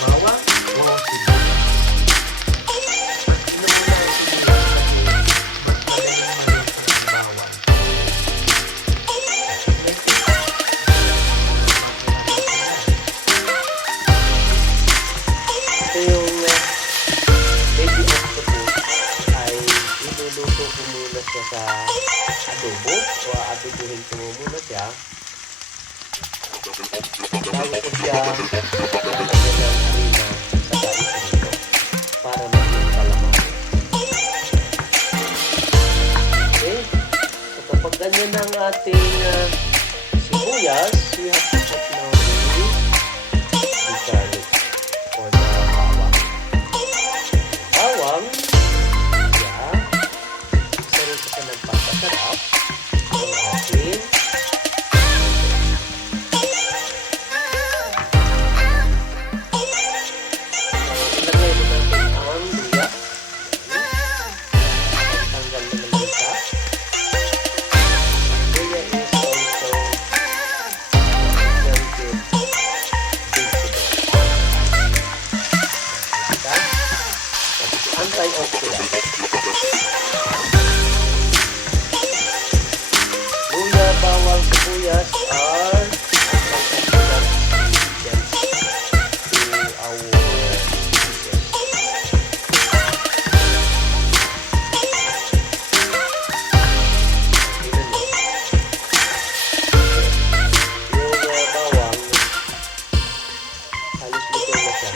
bawang, bawang sibuyas. Ito yung baby octopus ay iluluto ko muna siya sa adobo o adobuhin ko muna siya. Bago ko siya lalagyan ng harina sa isinito para maging calamares. Okay? So kapag ganyan ang ating sibuyas, we have to put now the garlic or the bawang. Bawang, yeah, isa rin sa nagpapasarap ng ating ilagay mo natin ang luya. Tanggal na naman siya. Luya is also very good vegetable. Antioxidant. Luya, bawang, sibuyas are antioxidant ingredients to our dishes. Tingnan mo. Yung bawang, halos luto na siya.